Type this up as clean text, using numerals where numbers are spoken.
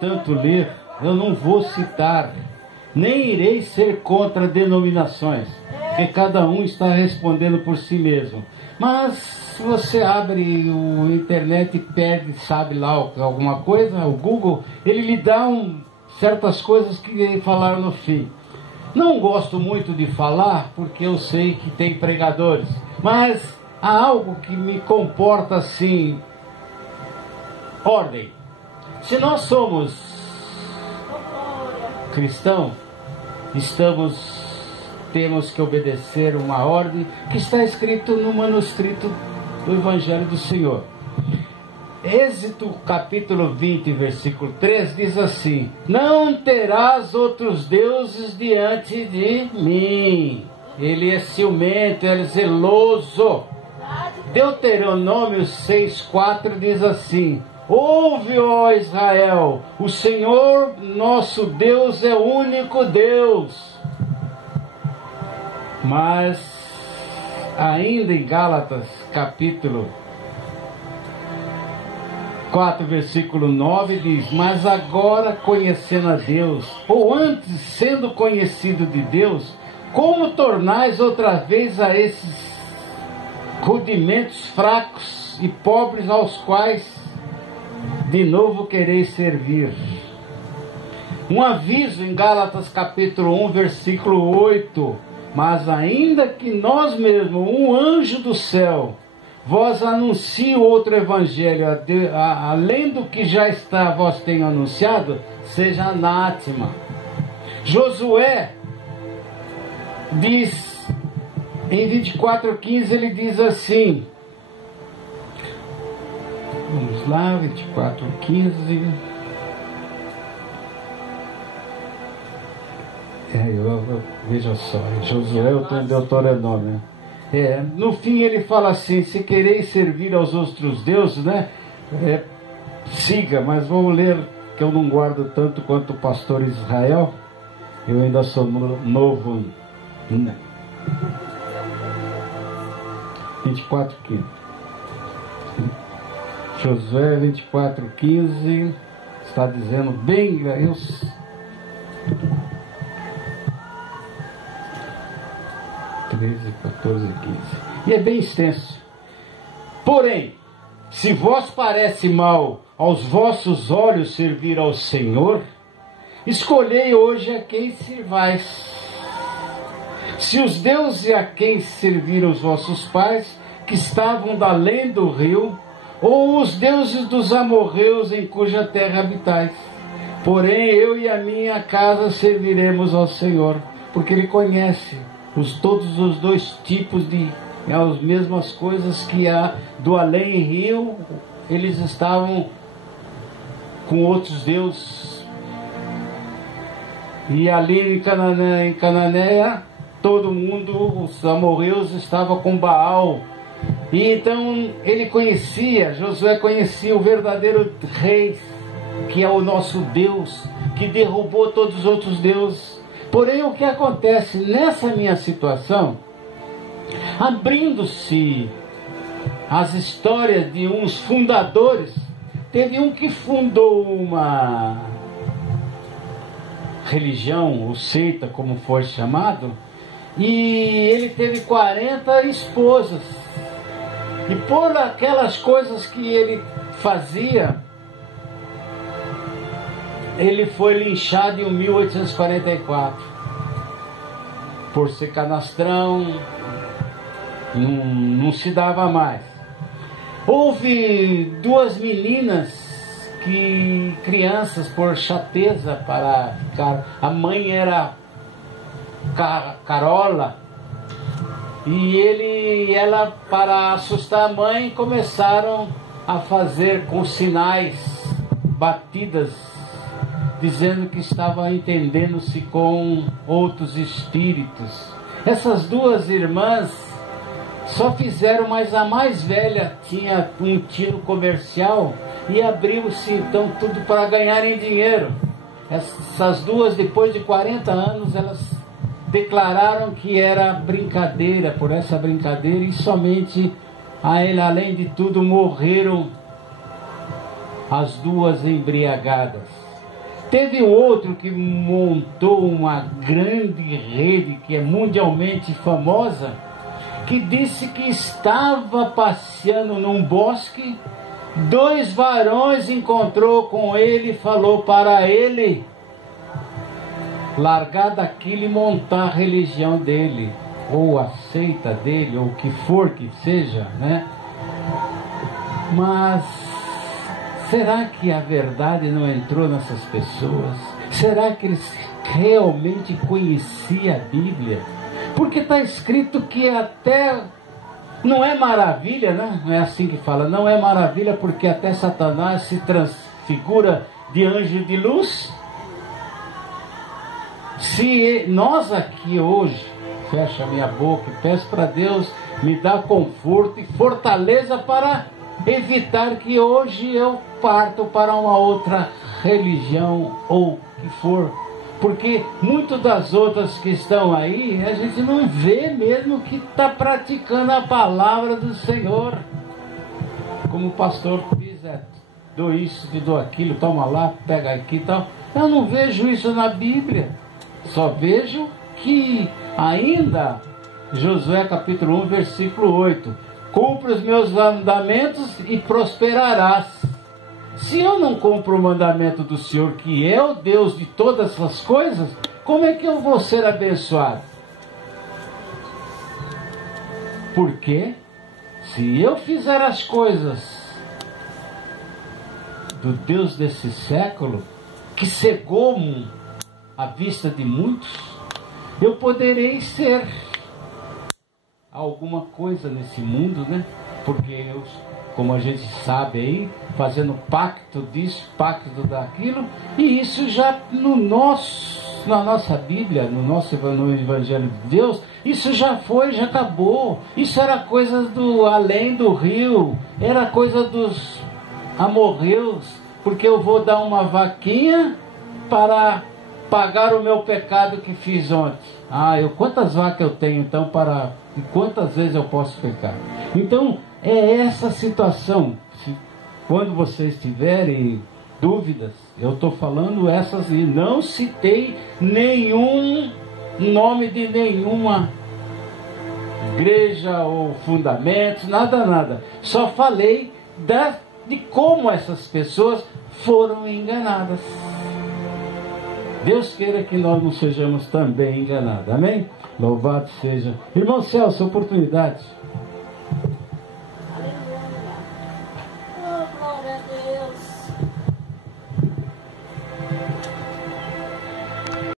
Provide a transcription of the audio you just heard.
tanto ler, eu não vou citar, nem irei ser contra denominações, porque cada um está respondendo por si mesmo. Mas você abre o internet e pede, sabe lá alguma coisa, o Google, ele lhe dá certas coisas que falaram no fim. Não gosto muito de falar, porque eu sei que tem pregadores, mas há algo que me comporta assim, ordem. Se nós somos cristãos, temos que obedecer uma ordem que está escrito no manuscrito do Evangelho do Senhor. Êxodo capítulo 20, versículo 3 diz assim: não terás outros deuses diante de mim. Ele é ciumento, ele é zeloso. Deuteronômio 6,4 diz assim: ouve, ó Israel, o Senhor nosso Deus é o único Deus. Mas ainda em Gálatas capítulo 4, versículo 9 diz: mas agora conhecendo a Deus, ou antes sendo conhecido de Deus, como tornais outra vez a esses rudimentos fracos e pobres aos quais de novo quereis servir? Um aviso em Gálatas capítulo 1, versículo 8: mas ainda que nós mesmos, um anjo do céu, vós anuncie outro evangelho, além do que já está vós tenho anunciado, seja anátema. Josué diz, em 24:15, ele diz assim, vamos lá, 24:15. Veja só, Josué eu tenho Deuteronômio, né? No fim ele fala assim: se quereis servir aos outros deuses, né? Siga, mas vou ler, que eu não guardo tanto quanto o pastor Israel, eu ainda sou novo, né? 24:15. Josué 24:15 está dizendo bem, 13, 14, 15. E é bem extenso. Porém, se vos parece mal aos vossos olhos servir ao Senhor, escolhei hoje a quem servais. Se os deuses a quem serviram os vossos pais, que estavam da além do rio, ou os deuses dos amorreus em cuja terra habitais. Porém, eu e a minha casa serviremos ao Senhor, porque Ele conhece todos os dois tipos de as mesmas coisas que há do além rio. Eles estavam com outros deuses, e ali em Cananéia todo mundo, os amorreus, estavam com Baal. E então Josué conhecia o verdadeiro rei, que é o nosso Deus, que derrubou todos os outros deuses. Porém, o que acontece nessa minha situação, abrindo-se as histórias de uns fundadores, teve um que fundou uma religião, ou seita, como for chamado, e ele teve 40 esposas. E por aquelas coisas que ele fazia, ele foi linchado em 1844 por ser canastrão, não se dava mais. Houve duas meninas crianças, por chateza, para ficar, a mãe era Carola, e ela, para assustar a mãe, começaram a fazer com sinais, batidas, dizendo que estava entendendo-se com outros espíritos. Essas duas irmãs só fizeram, mas a mais velha tinha um tino comercial e abriu-se então tudo para ganharem dinheiro. Essas duas, depois de 40 anos, elas declararam que era brincadeira, por essa brincadeira, e somente a ela, além de tudo, morreram as duas embriagadas. Teve outro que montou uma grande rede que é mundialmente famosa, que disse que estava passeando num bosque, 2 varões encontrou com ele e falou para ele largar daquilo e montar a religião dele, ou a seita dele, ou o que for que seja, né? Mas será que a verdade não entrou nessas pessoas? Será que eles realmente conheciam a Bíblia? Porque está escrito que até... Não é maravilha, né? Não é assim que fala. Não é maravilha porque até Satanás se transfigura de anjo de luz. Se nós aqui hoje, fecha a minha boca e peço para Deus me dar conforto e fortaleza para evitar que hoje eu parto para uma outra religião ou o que for. Porque muitas das outras que estão aí, a gente não vê mesmo que está praticando a palavra do Senhor. Como o pastor diz, dou isso, te dou aquilo, toma lá, pega aqui e tal. Eu não vejo isso na Bíblia. Só vejo que ainda, Josué capítulo 1, versículo 8, cumpre os meus mandamentos e prosperarás. Se eu não cumpro o mandamento do Senhor, que é o Deus de todas essas coisas, como é que eu vou ser abençoado? Porque se eu fizer as coisas do Deus desse século, que cegou a vista de muitos, eu poderei ser alguma coisa nesse mundo, né? Porque eu, como a gente sabe aí, fazendo pacto disso, pacto daquilo, e isso já na nossa Bíblia, no Evangelho de Deus, isso já foi, já acabou. Isso era coisa do além do rio, era coisa dos amorreus, porque eu vou dar uma vaquinha para pagar o meu pecado que fiz ontem. Quantas vacas eu tenho então e quantas vezes eu posso pecar? Então, é essa situação. Quando vocês tiverem dúvidas, eu estou falando essas e não citei nenhum nome de nenhuma igreja ou fundamentos, nada. Só falei de como essas pessoas foram enganadas. Deus queira que nós não sejamos também enganados. Amém? Louvado seja. Irmão Celso, oportunidade.